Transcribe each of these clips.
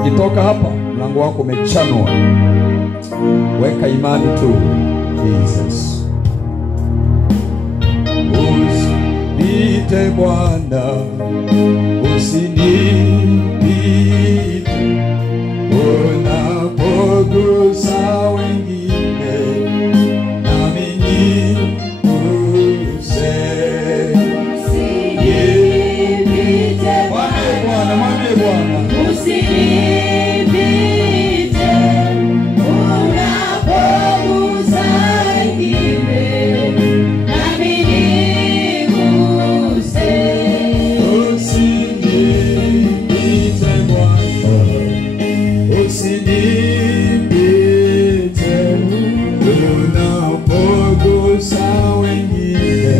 Ukitoka hapa mlango wako umechanwa. Weka imani tu. Jesus. Usinipite Bwana, usinipite unapogusa wengine, nami niguse. Usinipite Bwana, mwambie Bwana, usinipite unapogusa wengine, nami niguse. usinipite Bwana, usinipite unapogusa wengine,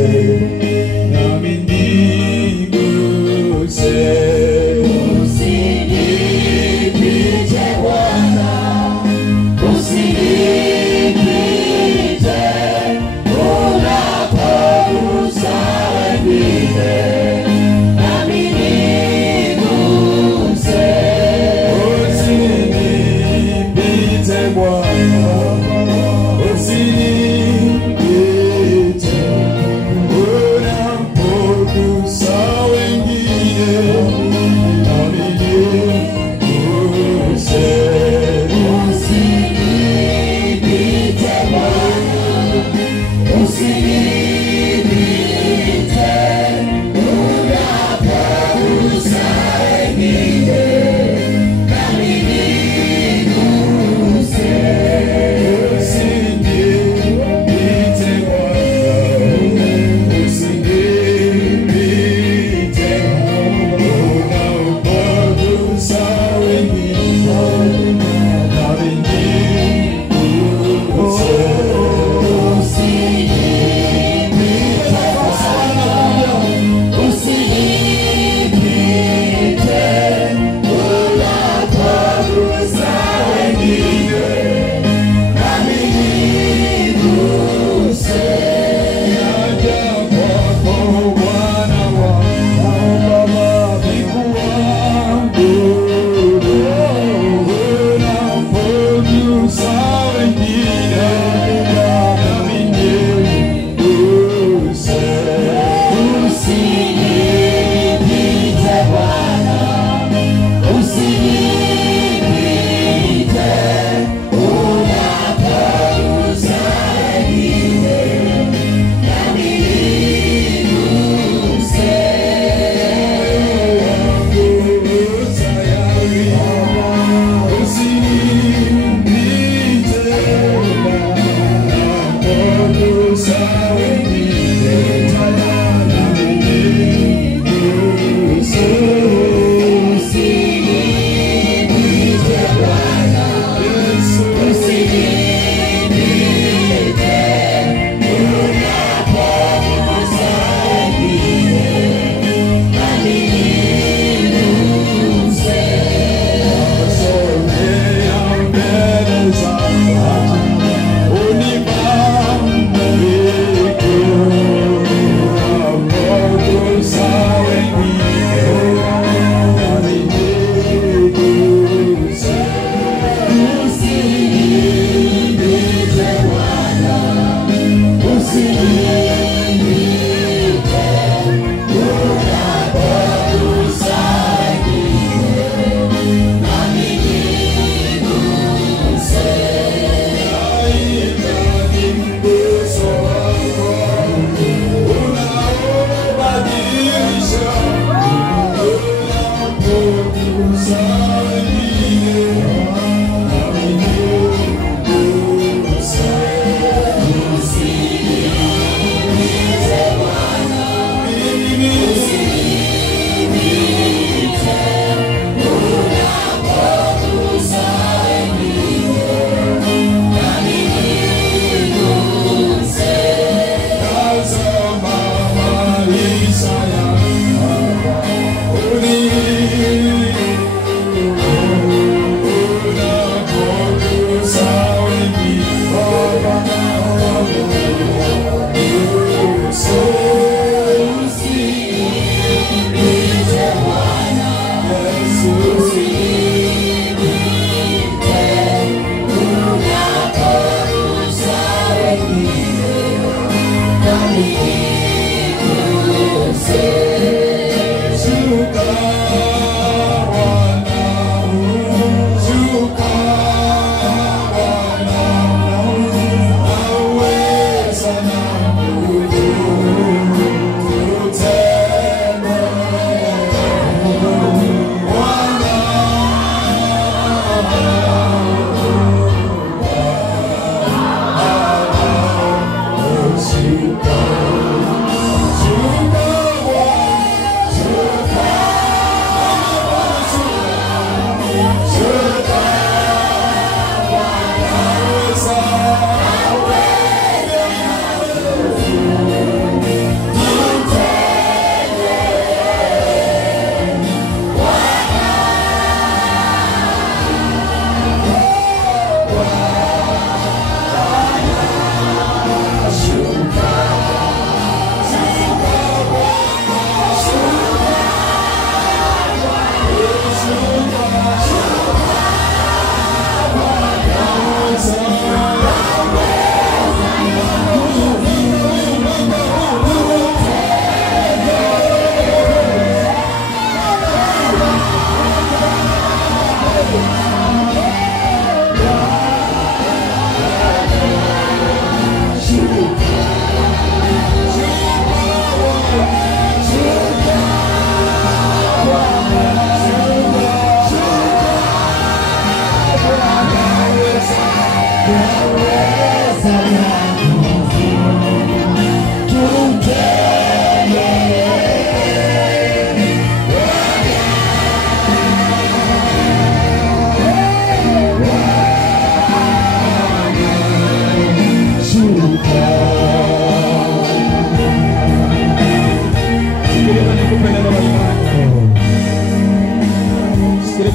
nami niguse. Usinipite Bwana, usinipite unapogusa wengine, nami niguse. Usinipite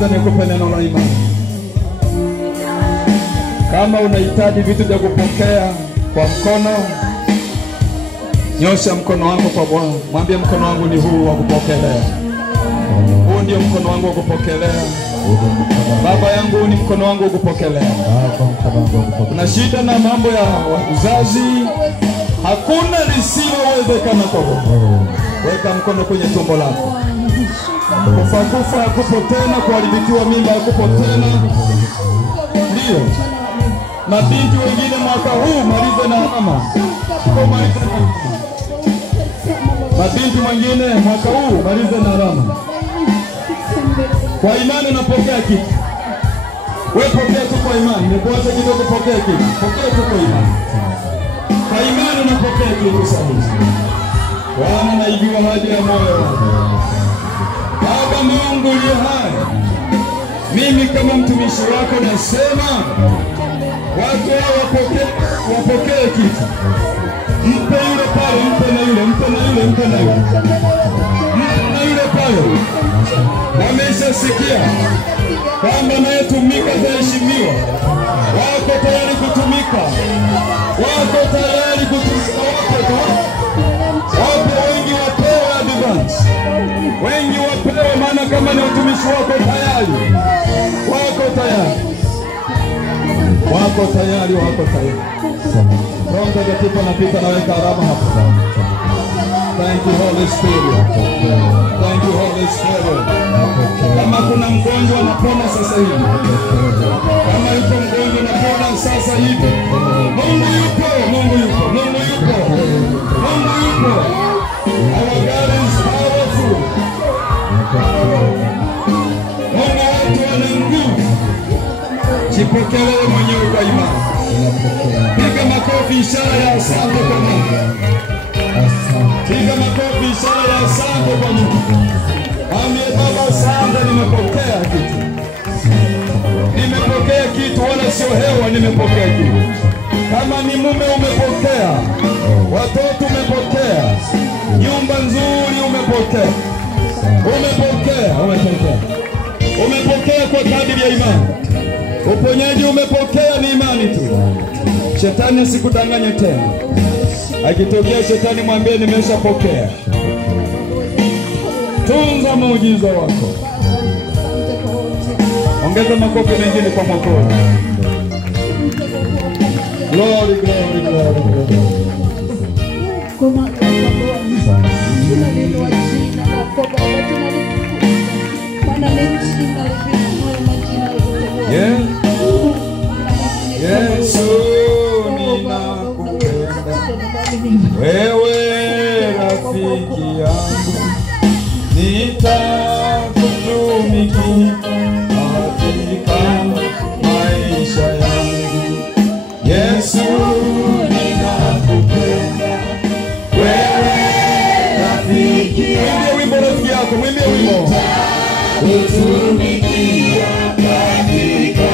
Kwanza nikupe neno la imani. Kama unahitaji vitu vya kupokea kwa mkono, nyosha mkono wako kwa Bwana. Mwambie mkono wangu ni huu wa kupokelea. Huu ndio mkono wangu wa kupokelea. Baba yangu, huu ni mkono wangu wa kupokelea. Una shida na mambo ya uzazi, hakuna lisilowezekana kwako. Weka mkono kwenye tumbo lako. Kufa hakupo tena, kuharibikiwa mimba hakupo tena. Ndio. Mabinti wengine mwaka huu malize na mama. Mabinti mwingine mwaka huu malize na alama. Kwa imani unapokea kitu. Wewe pokea tu kwa imani. Nikuacha kidogo pokea kitu. Pokea tu kwa imani. Kwa imani unapokea kitu sahihi. Bwana naijua haja ya moyo wako. Baba Mungu aliye hai, mimi kama mtumishi wako nasema watu hao wapokee kitu. Mpe yule pale, mpe na yule, mpe na yule, mpe na yule. Mpe na yule pale. Wameshasikia kwamba anayetumika ataheshimiwa. Wako tayari kutumika. Wako tayari kutumika. Wapo wengi wapewe advance. Wengi wapewe, maana kama ni utumishi wako tayari. Wako tayari. Wako tayari, wako tayari. Roho Mtakatifu anapita na weka alama hapa. Thank you Holy Spirit. Thank you Holy Spirit. Kama kuna mgonjwa anapona sasa hivi. Kama yuko mgonjwa anapona sasa hivi. Mungu yupo, Mungu yupo, Mungu yupo. Mungu yupo. Our God is powerful. Mungu wetu ana nguvu. Jipokelee mwenyewe kwa imani. Piga makofi ishara ya asante kwa Mungu. Piga makofi ishara ya asante kwa Mungu. Mwambie Baba asante, nimepokea kitu. Nimepokea kitu, wala sio hewa, nimepokea kitu. Kama ni mume umepokea, watoto umepokea, nyumba nzuri umepokea. Umepokea kwa kadiri ya imani. Uponyaji umepokea, ni imani tu. Shetani asikudanganye tena. Akitokea shetani mwambie nimeshapokea. Tunza muujiza wako. Ongeza makofi mengine kwa Mwokozi. Glory, glory, glory, glory. Yeah. Yesu ninakupenda, wewe rafiki yangu, nitakutumikia katika maisha yangu. Yesu ninakupenda, wewe rafiki yangu. Mwimbie wimbo rafiki yako, mwimbie wimbo. Kutumikia katika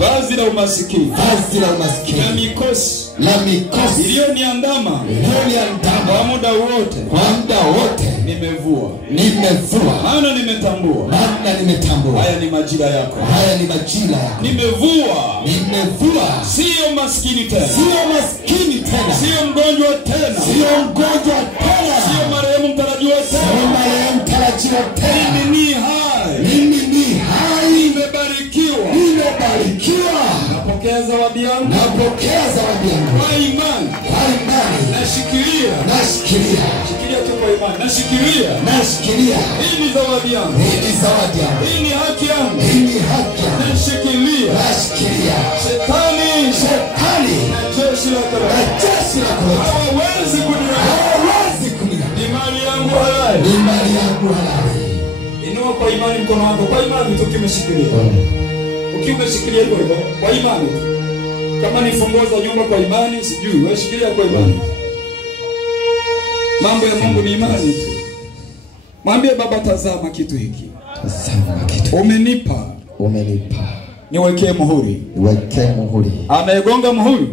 Vazi la umasikini la mikosi iliyoniandama kwa muda wote nimevua maana nimetambua haya ni majira yako nimevua sio maskini tena sio mgonjwa tena sio marehemu mtarajiwa tena mimi ni hai nimebarikiwa napokea zawadi yangu kwa imani nashikilia tu kwa imani nashikilia hii ni zawadi yangu hii ni haki yangu nashikilia shetani na jeshi lako hawawezi kuniua ni mali yangu halali inua kwa imani mkono wako kwa imani tukimeshikilia ukimeshikilia hivyo kwa imani kama ni funguo za nyumba kwa imani sijui wewe shikilia kwa imani mambo ya Mungu ni imani tu mwambie baba tazama kitu hiki umenipa niwekee muhuri anayegonga muhuri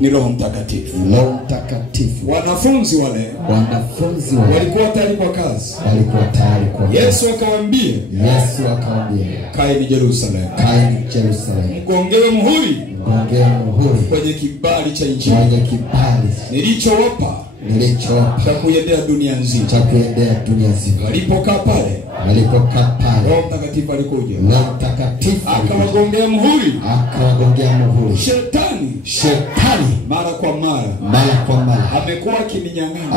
ni Roho Mtakatifu wanafunzi wale walikuwa tayari kwa kazi Yesu akawaambia kaeni Jerusalem mgongewe muhuri kwenye kibali cha injili nilichowapa cha kuendea dunia nzima. Walipokaa pale, Roho Mtakatifu alikuja. Akawagongea muhuri. Shetani mara kwa mara amekuwa akininyang'anya.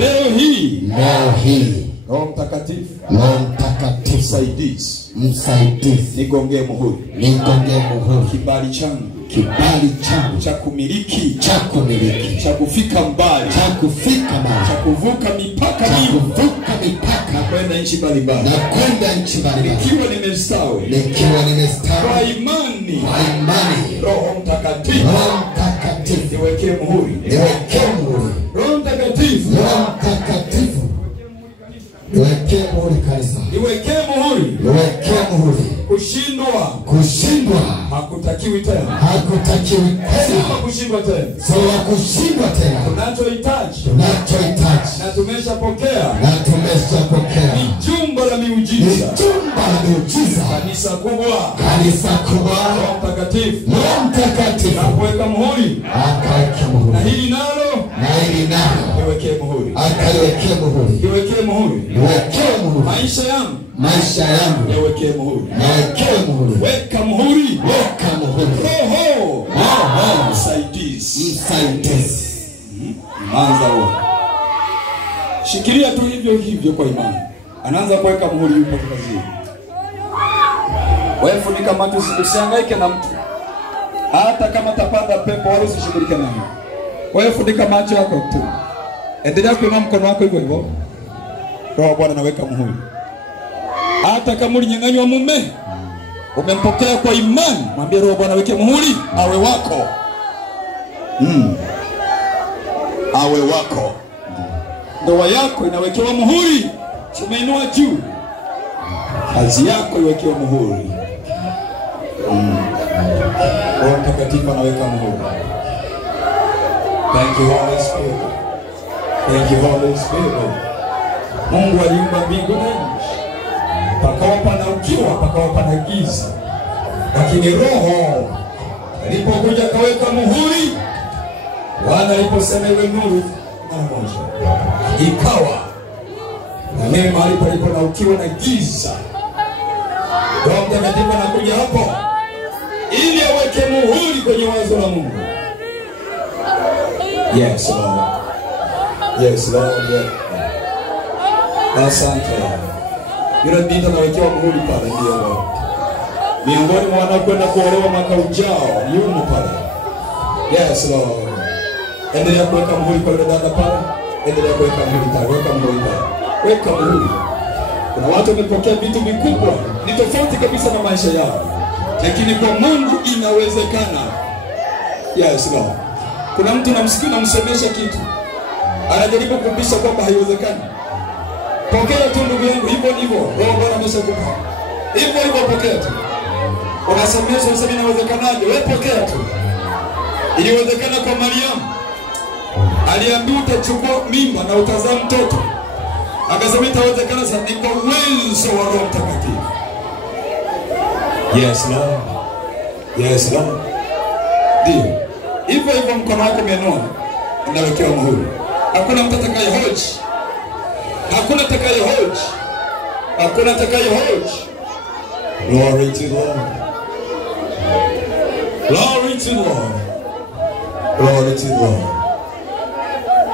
Leo hii Roho Mtakatifu msaidizi, nigongee muhuri. Kibali changu cha kumiliki, cha kufika mbali, cha kuvuka mipaka, na kwenda nchi mbalimbali, nikiwa nimestawi kwa imani. Roho Mtakatifu niwekee muhuri. Roho Mtakatifu niwekee muhuri kanisa. Niwekee muhuri. Kushindwa hakutakiwi tena. Kushindwa tena. Tunachohitaji na tumeshapokea ni jumba la miujiza. Kanisa kubwa. Roho Mtakatifu na kuweka muhuri. Na hili nalo niwekee muhuri. Niwekee muhuri. Maisha yangu niwekee muhuri. Weka muhuri. Roho msaidizi. Shikilia tu hivyo kwa imani. Anaanza kuweka muhuri yupo kazini. Wewe funika macho, usihangaike na mtu. Hata kama tapanda pepo wala usishughulike naye. Wewe funika macho yako tu. Endelea kuinua mkono wako hivyo. Roho Bwana naweka muhuri. Hata kama ulinyang'anywa mume, umempokea kwa imani, mwambie Roho Bwana weke muhuri, awe wako. Awe wako. Ndoa yako inawekewa muhuri. Umeinua juu. Kazi yako iwekewa muhuri. Roho Mtakatifu anaweka muhuri. Thank you Holy Spirit. Thank you Holy Spirit. Mungu aliumba mbingu na nchi. Pakawa pana ukiwa, pakawa pana giza. Lakini Roho alipokuja kaweka muhuri. Bwana aliposema iwe nuru, mara moja ikawa. Na mimi mahali palipo na ukiwa na giza, Roho Mtakatifu anakuja hapo ili aweke muhuri kwenye wazo la Mungu. Yes Lord. Yes Lord. Yeah. Asante. Yule binti anawekewa muhuri pale, ndio Lord. Miongoni mwa wanaokwenda kuolewa mwaka ujao, yumo pale. Yes Lord. Endelea kuweka muhuri pale dada pale. Endelea kuweka muhuri pale. Weka muhuri pale. Weka muhuri. Kuna watu wamepokea vitu vikubwa, ni tofauti kabisa na maisha yao. Lakini kwa Mungu inawezekana. Yes Lord. Kuna mtu namsikia namsemesha kitu, anajaribu kumbisha kwamba haiwezekani. Pokea tu ndugu yangu, hivyo. Roho Bwana ameshakupa. Hivyo pokea tu. Unasemesha unasema inawezekanaje? Wewe pokea tu. Iliwezekana kwa Mariamu. Aliambiwa utachukua mimba na utazaa mtoto. Akasema itawezekana sana kwa uwezo wa Roho Mtakatifu. Yes Lord. Yes Lord. Ndio. Hivyo mkono wako umenua, unawekewa muhuri. Hakuna mtu atakayehoji. Hakuna atakayehoji. Glory to Lord. Glory to Lord. Glory to Lord.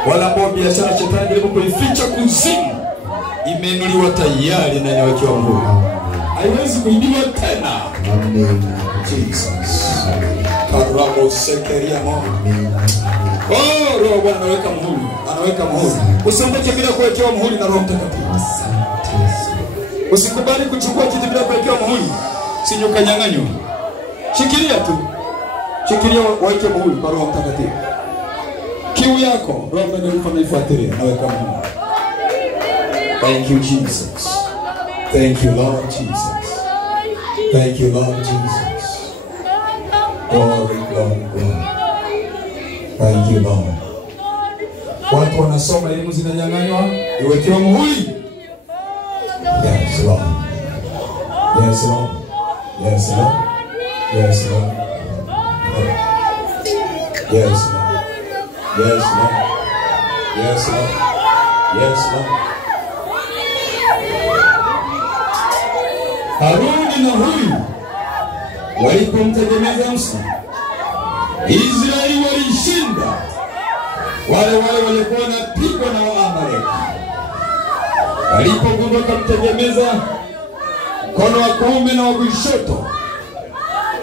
Wala ambao biashara shetani jaribu kuificha kuzimu, imeinuliwa tayari na inawekewa muhuri. Haiwezi kuibiwa tena. Amen. Jesus. Karamo sekeria mo. Roho Bwana anaweka muhuri. Usiondoke bila kuwekewa muhuri na Roho Mtakatifu. Usikubali kuchukua kitu bila kuwekewa muhuri. Sinyukanyang'anywa. Shikilia tu. Waweke muhuri kwa Roho Mtakatifu. Kiu yako Roho Mtakatifu anaifuatilia, anaweka muhuri. Thank you Jesus. Thank you Lord Jesus. Thank you Lord Jesus. Glory. Thank you Lord. Watu wanasoma elimu zinanyang'anywa, iwekewa muhuri. Yes Lord. Yes Lord. Yes Lord. Yes Lord. Yes Lord. Yes Lord. Yes, Lord. Yes, Lord. Haruni na Huri walipomtegemeza Musa, Israeli walishinda wale walikuwa wanapigwa na Waamaleki. Walipogundua kumtegemeza mkono wa kuume na wa kushoto,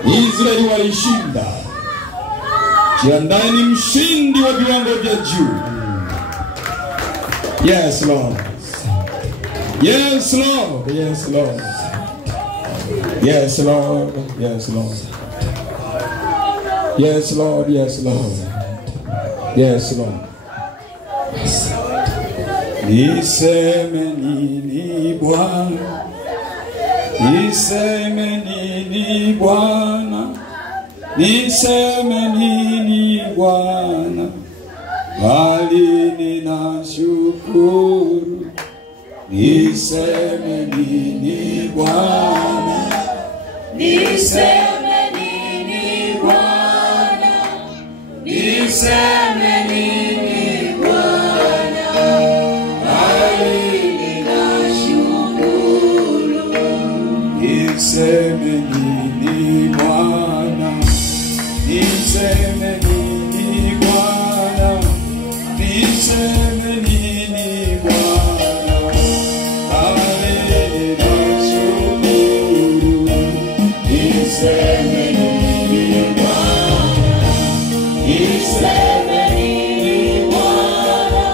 Israeli walishinda. Jiandae ni mshindi wa viwango vya juu. Yes, Lord. Yes, Lord. Yes, Lord. Yes, Lord. Yes, Lord. Yes, Lord. Yes, Lord. Yes, Lord. Niseme nini Bwana? Niseme nini Bwana? Niseme nini Bwana? Bali ninashukuru. Niseme nini Bwana? Niseme nini Bwana? Niseme nini Bwana? Bali ninashukuru. Niseme nini Bwana? Niseme nini Bwana? Niseme nini Bwana? Bali ninashukuru. Niseme nini Bwana? Niseme nini Bwana?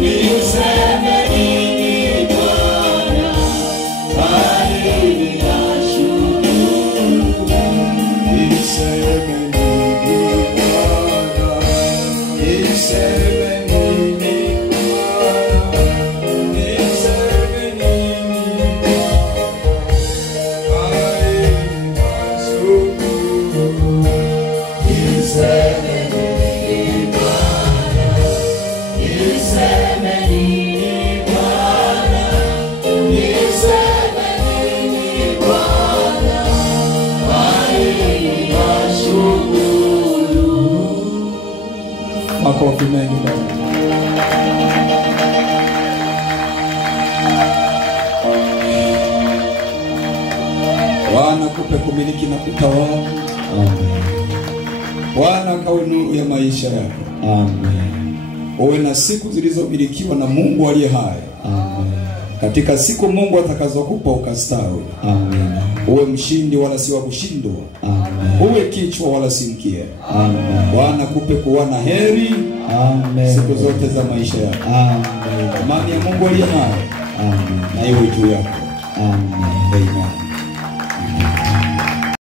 Niseme nini Bwana? Bali ninashukuru. Niseme nini Bwana? Niseme nini Bwana? Niseme nini makofi mengi Bwana. Bwana kupe kumiliki na kutawala. Amen. Bwana kawe nuru ya maisha yako. Amen. Uwe na siku zilizomilikiwa na Mungu aliye hai. Amen. Katika siku Mungu atakazokupa ukastawi. Amen. Uwe mshindi wala si wa kushindwa. Amen. Uwe kichwa wala si mkia. Amen. Bwana kupe kuwa na heri. Amen. Siku zote za maisha yako. Amen. Amani ya Mungu aliye hai. Amen. Na iwe juu yako. Amen. Amen.